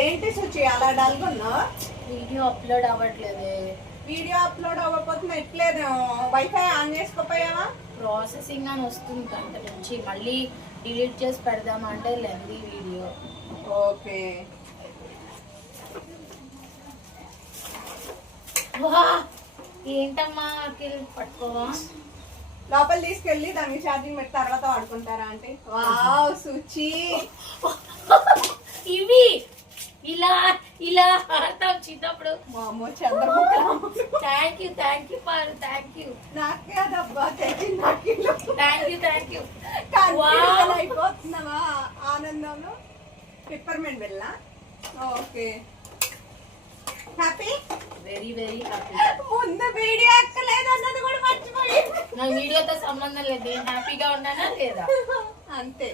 ఏంటి సుచి అలా డల్గొన్నా? వీడియో అప్లోడ్ అవ్వట్లేదే. వీడియో అప్లోడ్ అవ్వకపోతే ఎట్లేదు? వైఫై ఆన్ చేసుకోపోయావా? ప్రాసెసింగ్ అని వస్తుంది గంట నుంచి. మళ్ళీ డిలీట్ చేసి పెడదామంటే లెంది వీడియో. ఓకే. వా ఏంటమ్మా అఖిల్ పట్టుకోవా? లోపల తీసుకెళ్ళి దాన్ని ఛార్జింగ్ పెట్టి తర్వాత వాడుకుంటారా అంటే? వావ్ సుచి, ఇవి ఇలా ఇలా ఆడతాం చిన్నప్పుడు. మా అమ్మ Chandramukha. Thank you Paru, thank you. నాకే అదబ్బా తెచ్చింది నాకు. Thank you. అయిపోతున్నావా ఆనందంలో? పిప్పర్మెంట్ వెళ్ళా. Okay, happy, very very happy. ముందు వీడియో ఎక్కలేదు అన్నది కూడా మర్చిపోయి. నా వీడియోతో సంబంధం లేదు, నేను హ్యాపీగా ఉన్నానా లేదా అంతే.